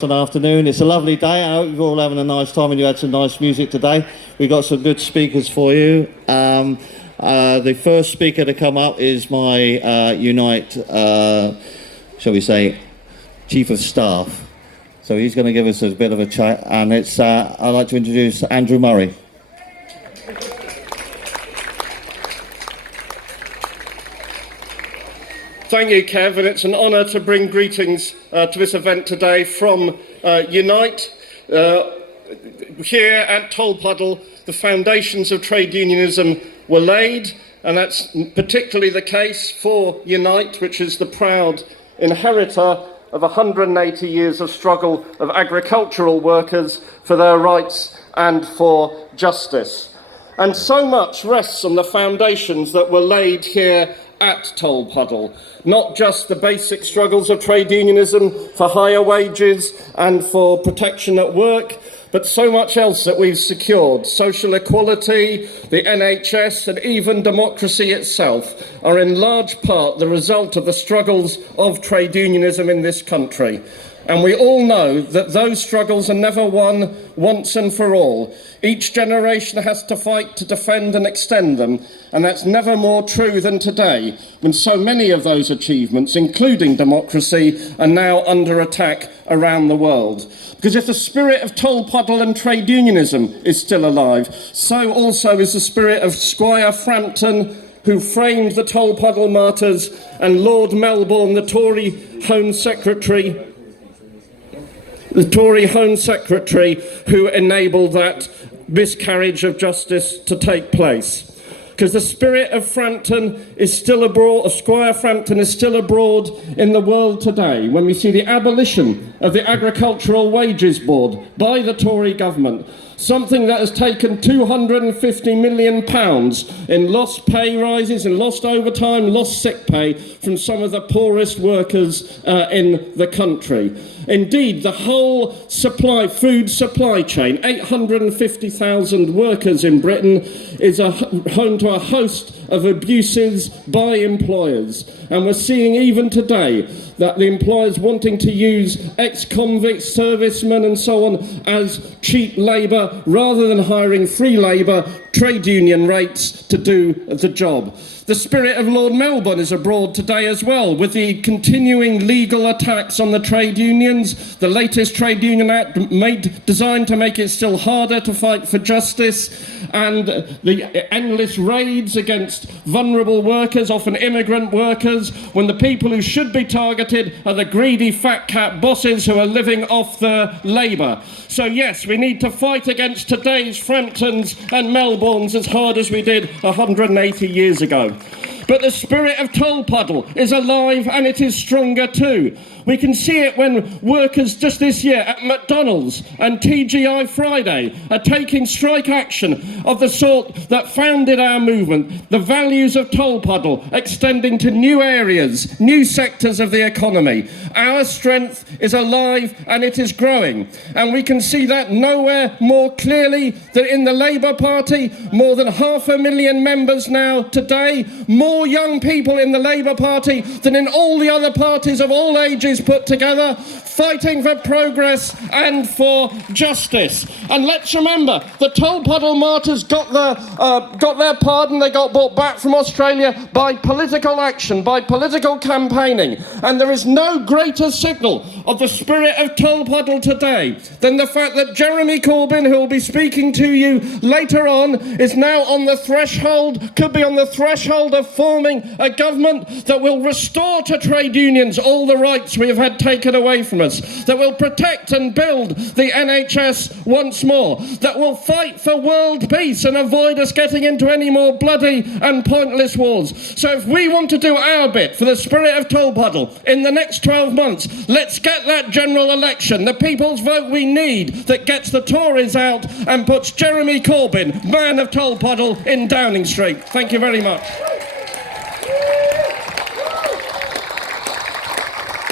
Good afternoon. It's a lovely day. I hope you're all having a nice time and you had some nice music today. We've got some good speakers for you. The first speaker to come up is my Unite, shall we say, Chief of Staff. So he's going to give us a bit of a chat, and it's I'd like to introduce Andrew Murray. Thank you, Kev, and it's an honour to bring greetings to this event today from Unite. Here at Tolpuddle, the foundations of trade unionism were laid, and that's particularly the case for Unite, which is the proud inheritor of 180 years of struggle of agricultural workers for their rights and for justice. And so much rests on the foundations that were laid here at Tolpuddle, not just the basic struggles of trade unionism for higher wages and for protection at work, but so much else that we've secured. Social equality, the NHS, and even democracy itself are in large part the result of the struggles of trade unionism in this country. And we all know that those struggles are never won once and for all. Each generation has to fight to defend and extend them, and that's never more true than today, when so many of those achievements, including democracy, are now under attack around the world. Because if the spirit of Tolpuddle and trade unionism is still alive, so also is the spirit of Squire Frampton, who framed the Tolpuddle martyrs, and Lord Melbourne, the Tory Home Secretary, who enabled that miscarriage of justice to take place. Because the spirit of Frampton is still abroad, of Squire Frampton is still abroad in the world today, when we see the abolition of the Agricultural Wages Board by the Tory government, something that has taken £250 million in lost pay rises and lost overtime, lost sick pay from some of the poorest workers in the country. Indeed, the whole food supply chain, 850,000 workers in Britain, is home to a host of abuses by employers. And we're seeing even today that the employers wanting to use ex-convicts, servicemen and so on as cheap labour rather than hiring free labour, trade union rates to do the job. The spirit of Lord Melbourne is abroad today as well, with the continuing legal attacks on the trade unions, the latest Trade Union Act designed to make it still harder to fight for justice, and the endless raids against vulnerable workers, often immigrant workers, when the people who should be targeted are the greedy fat cat bosses who are living off their labour. So yes, we need to fight against today's Framptons and Melbournes as hard as we did 180 years ago. But the spirit of Tolpuddle is alive, and it is stronger too. We can see it when workers just this year at McDonald's and TGI Friday are taking strike action of the sort that founded our movement, the values of Tolpuddle extending to new areas, new sectors of the economy. Our strength is alive and it is growing, and we can see that nowhere more clearly than in the Labour Party. More than 500,000 members now today, more young people in the Labour Party than in all the other parties of all ages put together, fighting for progress and for justice. And let's remember, the Tolpuddle martyrs got their pardon. They got brought back from Australia by political action, by political campaigning. And there is no greater signal of the spirit of Tolpuddle today than the fact that Jeremy Corbyn, who will be speaking to you later on, is now on the threshold, could be on the threshold of forming a government that will restore to trade unions all the rights we have had taken away from us, that will protect and build the NHS once more, that will fight for world peace and avoid us getting into any more bloody and pointless wars. So if we want to do our bit for the spirit of Tolpuddle in the next 12 months, let's get that general election, the people's vote we need, that gets the Tories out and puts Jeremy Corbyn, man of Tolpuddle, in Downing Street. Thank you very much.